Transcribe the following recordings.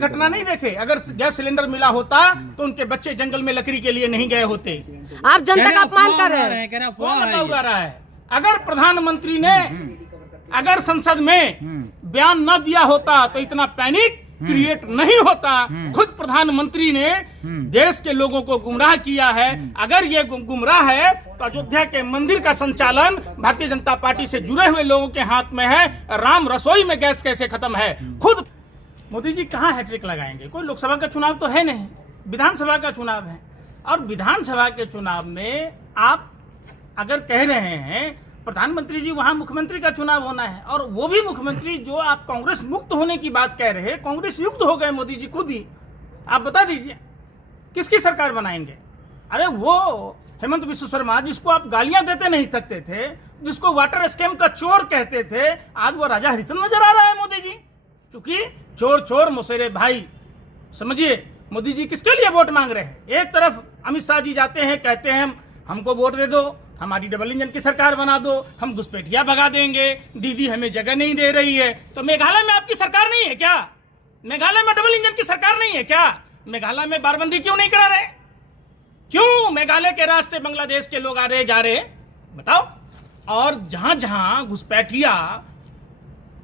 घटना नहीं देखे? अगर गैस सिलेंडर मिला होता तो उनके बच्चे जंगल में लकड़ी के लिए नहीं गए होते। आप जनता का अपमान कर रहे हैं। कौन उड़ा रहा है? अगर प्रधानमंत्री ने अगर संसद में बयान न दिया होता तो इतना पैनिक क्रिएट नहीं होता। खुद प्रधानमंत्री ने देश के लोगों को गुमराह किया है। अगर ये गुमराह है तो अयोध्या के मंदिर का संचालन भारतीय जनता पार्टी से जुड़े हुए लोगों के हाथ में है। राम रसोई में गैस कैसे खत्म है? खुद मोदी जी कहाँ हैट्रिक लगाएंगे? कोई लोकसभा का चुनाव तो है नहीं, विधानसभा का चुनाव है। और विधानसभा के चुनाव में आप अगर कह रहे हैं प्रधानमंत्री जी वहां मुख्यमंत्री का चुनाव होना है, और वो भी मुख्यमंत्री जो आप कांग्रेस मुक्त होने की बात कह रहे हैं, कांग्रेस युक्त हो गए मोदी जी खुद ही। आप बता दीजिए किसकी सरकार बनाएंगे? अरे वो हेमंत विश्व शर्मा जिसको आप गालियां देते नहीं थकते थे, जिसको वाटर स्कैम का चोर कहते थे, आज वो राजा हरिश्चंद्र नजर आ रहा है मोदी जी। क्योंकि चोर चोर मुसेरे भाई। समझिए मोदी जी किसके लिए वोट मांग रहे हैं? एक तरफ अमित शाह जी जाते हैं, कहते हैं हमको वोट दे दो, हमारी डबल इंजन की सरकार बना दो, हम घुसपैठिया भगा देंगे, दीदी हमें जगह नहीं दे रही है। तो मेघालय में आपकी सरकार नहीं है क्या? मेघालय में डबल इंजन की सरकार नहीं है क्या? मेघालय में बारबंदी क्यों नहीं करा रहे? क्यों मेघालय के रास्ते बांग्लादेश के लोग आ रहे जा रहे? बताओ। और जहां जहां घुसपैठिया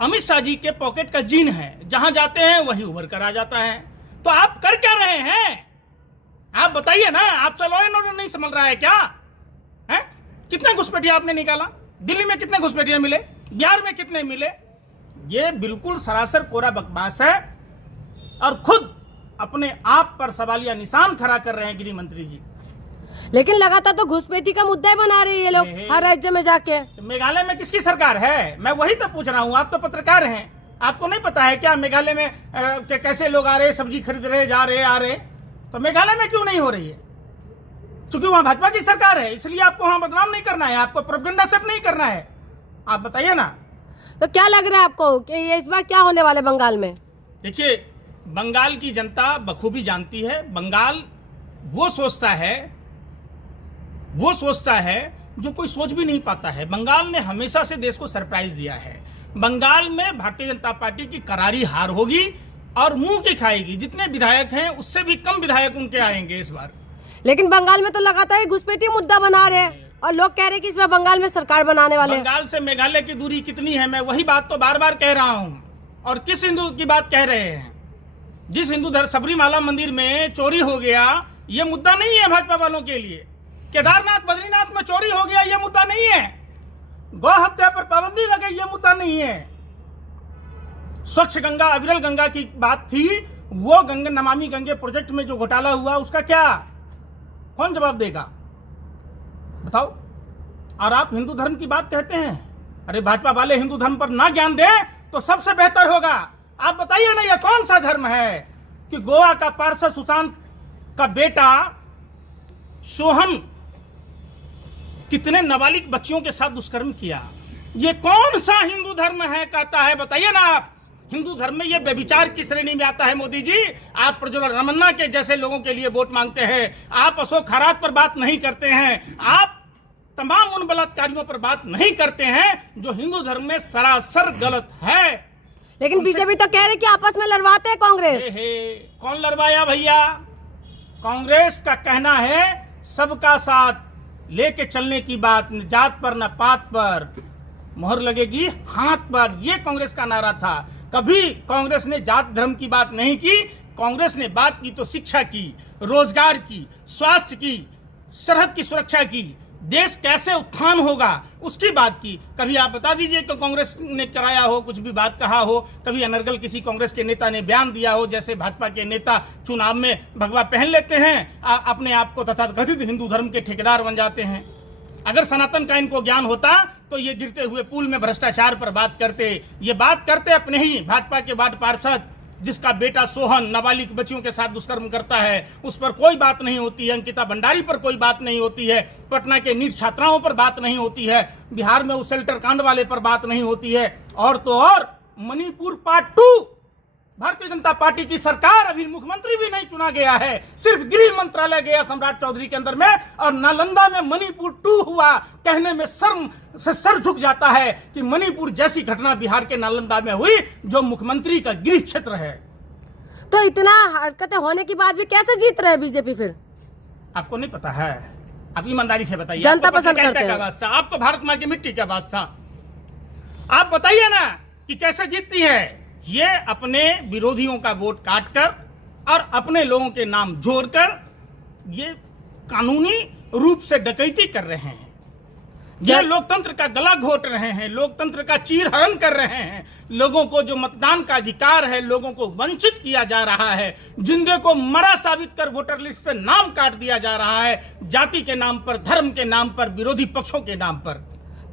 अमित शाह जी के पॉकेट का जीन है, जहां जाते हैं वहीं उभर कर आ जाता है। तो आप कर क्या रहे हैं? आप बताइए ना। आपसे लॉ एंड ऑर्डर नहीं संभल रहा है क्या? है? कितने घुसपैठिया आपने निकाला? दिल्ली में कितने घुसपैठिया मिले? बिहार में कितने मिले? ये बिल्कुल सरासर कोरा बकवास है और खुद अपने आप पर सवालिया निशान खड़ा कर रहे हैं गृह मंत्री जी। लेकिन लगातार तो घुसपैठी का मुद्दा ही बना रहे हैं ये लोग हर राज्य में जाके। मेघालय में किसकी सरकार है? मैं वही तो पूछ रहा हूँ। आप तो पत्रकार हैं, आपको नहीं पता है क्या मेघालय में कैसे लोग आ रहे, सब्जी खरीद रहे, जा रहे, आ रहे? तो मेघालय में क्यों नहीं हो रही है? क्योंकि वहां भाजपा की सरकार है, इसलिए आपको वहां बदनाम नहीं करना है, आपको प्रोपेगेंडा सेट नहीं करना है। आप बताइए ना। तो क्या लग रहा है आपको कि ये इस बार क्या होने वाला है बंगाल में? देखिए, बंगाल की जनता बखूबी जानती है। बंगाल वो सोचता है जो कोई सोच भी नहीं पाता है। बंगाल ने हमेशा से देश को सरप्राइज दिया है। बंगाल में भारतीय जनता पार्टी की करारी हार होगी और मुंह की खाएगी। जितने विधायक हैं उससे भी कम विधायक उनके आएंगे इस बार। लेकिन बंगाल में तो लगातार घुसपैठी मुद्दा बना रहे हैं और लोग कह रहे हैं कि इस बार बंगाल में सरकार बनाने वाले हैं। बंगाल से मेघालय की दूरी कितनी है? मैं वही बात तो बार बार कह रहा हूँ। और किस हिंदू की बात कह रहे हैं? जिस हिंदू सबरीमाला मंदिर में चोरी हो गया, ये मुद्दा नहीं है भाजपा वालों के लिए। केदारनाथ बद्रीनाथ में चोरी हो गया, ये मुद्दा नहीं है। गौ हत्या पर पाबंदी लगे, ये मुद्दा नहीं है। स्वच्छ गंगा अविरल गंगा की बात थी, वो गंगा नमामि गंगे प्रोजेक्ट में जो घोटाला हुआ उसका क्या? कौन जवाब देगा? बताओ। और आप हिंदू धर्म की बात कहते हैं। अरे भाजपा वाले हिंदू धर्म पर ना ज्ञान दें तो सबसे बेहतर होगा। आप बताइए ना, ये कौन सा धर्म है कि गोवा का पार्षद सुशांत का बेटा सोहन कितने नाबालिग बच्चियों के साथ दुष्कर्म किया? ये कौन सा हिंदू धर्म है कहता है? बताइए ना आप। हिंदू धर्म में ये व्यभिचार की श्रेणी में आता है। मोदी जी, आप प्रज्वल रमन्ना के जैसे लोगों के लिए वोट मांगते हैं। आप अशोक खरात पर बात नहीं करते हैं। आप तमाम उन बलात्कारियों पर बात नहीं करते हैं जो हिंदू धर्म में सरासर गलत है। लेकिन बीजेपी तो कह रही कि आपस में लड़वाते हैं कांग्रेस। कौन लड़वाया भैया? कांग्रेस का कहना है सबका साथ लेके चलने की बात, न जात पर न पात पर मोहर लगेगी हाथ पर। ये कांग्रेस का नारा था। कभी कांग्रेस ने जात धर्म की बात नहीं की। कांग्रेस ने बात की तो शिक्षा की, रोजगार की, स्वास्थ्य की, सरहद की सुरक्षा की, देश कैसे उत्थान होगा उसकी बात की। कभी आप बता दीजिए कि कांग्रेस ने कराया हो, कुछ भी बात कहा हो, कभी अनर्गल किसी कांग्रेस के नेता ने बयान दिया हो। जैसे भाजपा के नेता चुनाव में भगवा पहन लेते हैं, अपने आप को तथाकथित हिंदू धर्म के ठेकेदार बन जाते हैं। अगर सनातन का इनको ज्ञान होता तो ये गिरते हुए पुल में भ्रष्टाचार पर बात करते। ये बात करते अपने ही भाजपा के वार्ड पार्षद जिसका बेटा सोहन नाबालिग बच्चियों के साथ दुष्कर्म करता है, उस पर कोई बात नहीं होती है। अंकिता भंडारी पर कोई बात नहीं होती है। पटना के नीट छात्राओं पर बात नहीं होती है। बिहार में उस शेल्टर कांड वाले पर बात नहीं होती है। और तो और मणिपुर पार्ट 2, भारतीय जनता पार्टी की सरकार, अभी मुख्यमंत्री भी नहीं चुना गया है, सिर्फ गृह मंत्रालय गया सम्राट चौधरी के अंदर में, और नालंदा में मणिपुर 2 हुआ। कहने में शर्म से सर झुक जाता है कि मणिपुर जैसी घटना बिहार के नालंदा में हुई जो मुख्यमंत्री का गृह क्षेत्र है। तो इतना हरकतें होने के बाद भी कैसे जीत रहे हैं बीजेपी फिर? आपको नहीं पता है? आप ईमानदारी से बताइए। जनता आपको पसंद करते क्या हैं। वास्ता? आपको भारत माँ की मिट्टी का वास्ता? आप बताइए ना कि कैसे जीतती है। ये अपने विरोधियों का वोट काटकर और अपने लोगों के नाम जोड़कर ये कानूनी रूप से डकैती कर रहे हैं। ये लोकतंत्र का गला घोट रहे हैं, लोकतंत्र का चीरहरण कर रहे हैं। लोगों को जो मतदान का अधिकार है, लोगों को वंचित किया जा रहा है। जिंदे को मरा साबित कर वोटर लिस्ट से नाम काट दिया जा रहा है, जाति के नाम पर, धर्म के नाम पर, विरोधी पक्षों के नाम पर।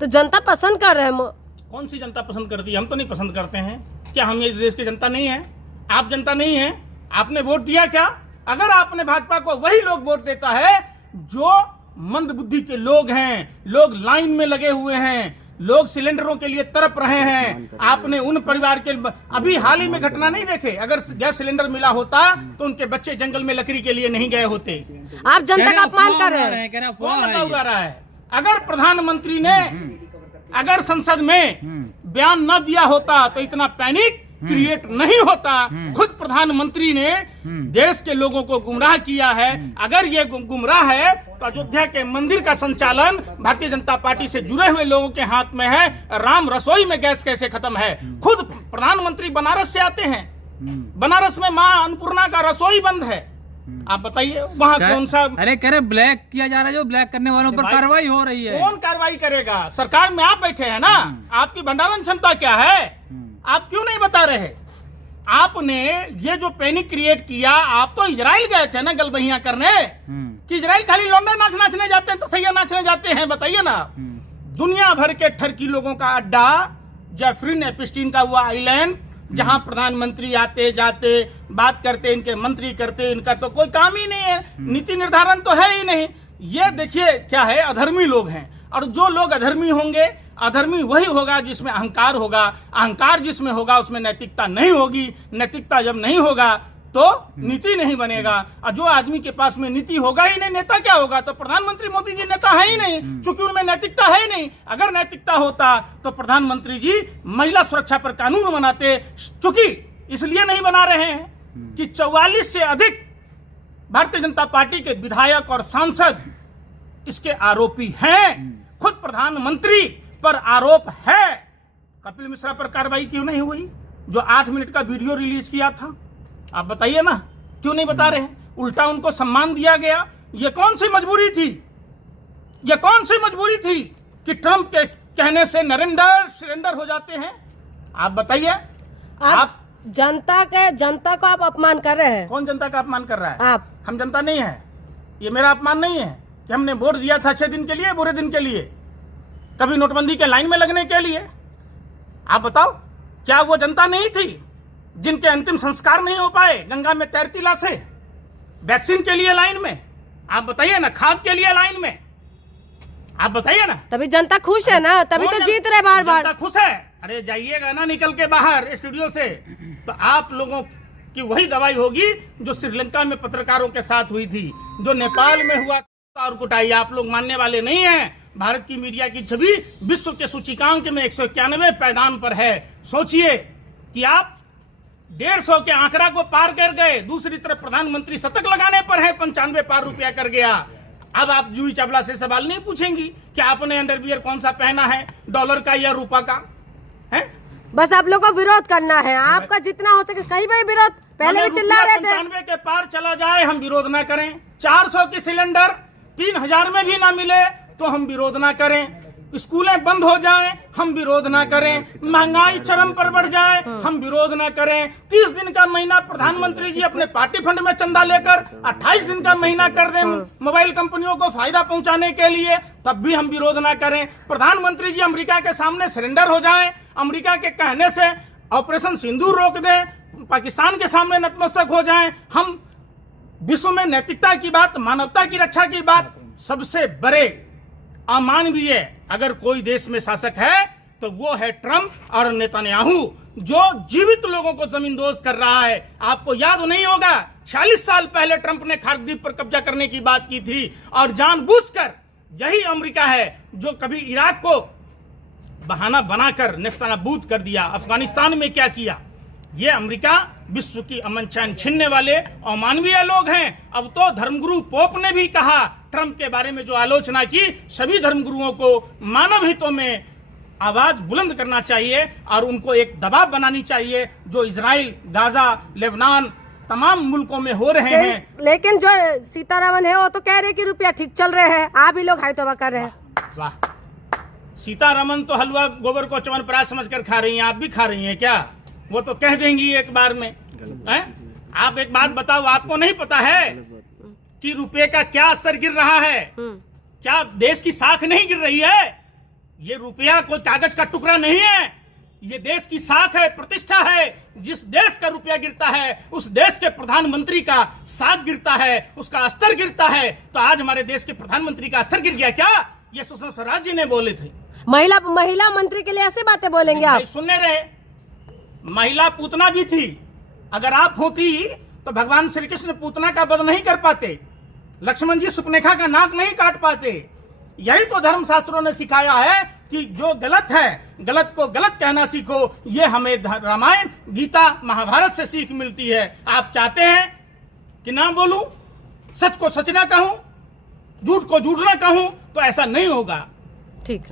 तो जनता पसंद कर रहे हैं। कौन सी जनता पसंद करती है? हम तो नहीं पसंद करते हैं। क्या हम ये देश की जनता नहीं है? आप जनता नहीं है? आपने वोट दिया क्या? अगर आपने भाजपा को, वही लोग वोट देता है जो मंद बुद्धि के लोग हैं। लोग लाइन में लगे हुए हैं, लोग सिलेंडरों के लिए तड़प रहे हैं। आपने उन परिवार के, अभी हाल ही में घटना नहीं देखे? अगर गैस सिलेंडर मिला होता तो उनके बच्चे जंगल में लकड़ी के लिए नहीं गए होते। आप जनता का अपमान कर रहे हैं। कौन उड़ा रहा है? अगर प्रधानमंत्री ने, अगर संसद में बयान न दिया होता तो इतना पैनिक क्रिएट नहीं होता। खुद प्रधानमंत्री ने देश के लोगों को गुमराह किया है। अगर ये गुमराह है तो अयोध्या के मंदिर का संचालन भारतीय जनता पार्टी से जुड़े हुए लोगों के हाथ में है। राम रसोई में गैस कैसे खत्म है? खुद प्रधानमंत्री बनारस से आते हैं, बनारस में माँ अन्नपूर्णा का रसोई बंद है। आप बताइए वहाँ कौन सा? अरे कह रहे ब्लैक किया जा रहा है, जो ब्लैक करने वालों पर कार्रवाई हो रही है। कौन कार्रवाई करेगा? सरकार में आप बैठे हैं ना, आपकी भंडारण क्षमता क्या है? आप क्यों नहीं बता रहे? आपने ये जो पैनिक क्रिएट किया, आप तो इजराइल गए थे ना गलबहियां करने, कि इजराइल खाली लौंडे नाचने जाते हैं तो सैया नाचने जाते हैं? बताइए ना। दुनिया भर के ठरकी लोगों का अड्डा जेफरीन एपिस्टीन का हुआ आइलैंड, जहां प्रधानमंत्री आते जाते बात करते, इनके मंत्री करते, इनका तो कोई काम ही नहीं है, नीति निर्धारण तो है ही नहीं। ये देखिए क्या है, अधर्मी लोग हैं। और जो लोग अधर्मी होंगे, अधर्मी वही होगा जिसमें अहंकार होगा। अहंकार जिसमें होगा उसमें नैतिकता नहीं होगी। नैतिकता जब नहीं होगा तो नीति नहीं बनेगा। और जो आदमी के पास में नीति होगा ही नहीं, नेता क्या होगा? तो प्रधानमंत्री मोदी जी नेता है ही नहीं, क्योंकि उनमें नैतिकता है ही नहीं। अगर नैतिकता होता तो प्रधानमंत्री जी महिला सुरक्षा पर कानून बनाते, चूंकि इसलिए नहीं बना रहे हैं कि 44 से अधिक भारतीय जनता पार्टी के विधायक और सांसद इसके आरोपी हैं। खुद प्रधानमंत्री पर आरोप है। कपिल मिश्रा पर कार्रवाई क्यों नहीं हुई, जो 8 मिनट का वीडियो रिलीज किया था? आप बताइए ना, क्यों नहीं बता रहे? उल्टा उनको सम्मान दिया गया। ये कौन सी मजबूरी थी? ये कौन सी मजबूरी थी कि ट्रंप के कहने से सरेंडर हो जाते हैं? आप बताइए। आप जनता को आप अपमान कर रहे हैं। कौन जनता का अपमान कर रहा है? आप। हम जनता नहीं है। ये मेरा अपमान नहीं है कि हमने वोट दिया था 6 दिन के लिए, बुरे दिन के लिए, कभी नोटबंदी के लाइन में लगने के लिए। आप बताओ, क्या वो जनता नहीं थी जिनके अंतिम संस्कार नहीं हो पाए? गंगा में तैरती लाशें, वैक्सीन के लिए लाइन में, आप बताइए ना, खाद के लिए लाइन में, आप बताइए ना। तभी जनता खुश है ना, तभी तो जीत रहे बार बार। जनता खुश है। अरे जाइएगा ना निकल के बाहर स्टूडियो से, तो आप लोगों की वही दवाई होगी जो श्रीलंका में पत्रकारों के साथ हुई थी, जो नेपाल में हुआ। और कुटाई आप लोग मानने वाले नहीं हैं। भारत की मीडिया की छवि विश्व के सूचकांक में 191 पैदान पर है। सोचिए कि आप 150 के आंकड़ा को पार कर गए। दूसरी तरफ प्रधानमंत्री शतक लगाने पर है, 95 पार रुपया कर गया। अब आप जूही चावला से सवाल नहीं पूछेंगी कि आपने अंडरवियर कौन सा पहना है, डॉलर का या रुपा का है? बस आप लोग को विरोध करना है। आपका जितना हो सके कहीं भी विरोध, पहले भी चिल्ला रहे थे। 95 के पार चला जाए हम विरोध ना करें। 400 की सिलेंडर 3000 में भी ना मिले तो हम विरोध ना करें। स्कूलें बंद हो जाएं हम विरोध ना करें। महंगाई चरम पर बढ़ जाए हम विरोध ना करें। 30 दिन का महीना प्रधानमंत्री जी अपने पार्टी फंड में चंदा लेकर 28 दिन का महीना कर दें मोबाइल कंपनियों को फायदा पहुंचाने के लिए, तब भी हम विरोध ना करें। प्रधानमंत्री जी अमेरिका के सामने सरेंडर हो जाएं, अमेरिका के कहने से ऑपरेशन सिंदूर रोक दें, पाकिस्तान के सामने नतमस्तक हो जाएं। हम विश्व में नैतिकता की बात, मानवता की रक्षा की बात, सबसे बड़े अमानवीय अगर कोई देश में शासक है तो वो है ट्रंप और नेतन्याहू, जो जीवित लोगों को जमींदोज कर रहा है। आपको याद नहीं होगा 46 साल पहले ट्रंप ने खार्कद्वीप पर कब्जा करने की बात की थी, और जानबूझकर यही अमेरिका है जो कभी इराक को बहाना बनाकर नेस्तनाबूद कर दिया। अफगानिस्तान में क्या किया, ये अमेरिका विश्व की अमन चैन छीनने वाले अमानवीय लोग हैं। अब तो धर्मगुरु पोप ने भी कहा, ट्रंप के बारे में जो आलोचना की, सभी धर्मगुरुओं को मानव हितों में आवाज बुलंद करना चाहिए और उनको एक दबाव बनानी चाहिए जो इजराइल, गाजा, लेबनान तमाम मुल्कों में हो रहे हैं। लेकिन जो सीतारमन है वो तो कह रहे कि रुपया ठीक चल रहे हैं, आप ही लोग हाई तोबा कर रहे हैं। वाह, सीतारमन तो हलवा गोबर को च्यवनप्राश समझकर खा रही हैं, आप भी खा रही हैं क्या? वो तो कह देंगी एक बार में। हैं? आप एक बात बताओ, आपको नहीं पता है कि रुपए का क्या स्तर गिर रहा है? क्या देश की साख नहीं गिर रही है? ये रुपया कोई कागज का टुकड़ा नहीं है, ये देश की साख है, प्रतिष्ठा है। जिस देश का रुपया गिरता है उस देश के प्रधानमंत्री का साख गिरता है, उसका स्तर गिरता है। तो आज हमारे देश के प्रधानमंत्री का स्तर गिर गया क्या? ये सुषमा स्वराज जी ने बोले थे। महिला मंत्री के लिए ऐसी बातें बोलेंगे आप? सुनने रहे, महिला पूतना भी थी। अगर आप होती तो भगवान श्री कृष्ण पूतना का वध नहीं कर पाते, लक्ष्मण जी सुपनेखा का नाक नहीं काट पाते। यही तो धर्म शास्त्रों ने सिखाया है कि जो गलत है, गलत को गलत कहना सीखो। ये हमें रामायण, गीता, महाभारत से सीख मिलती है। आप चाहते हैं कि ना बोलूं, सच को सच ना कहूं, झूठ को झूठ ना कहूं, तो ऐसा नहीं होगा। ठीक।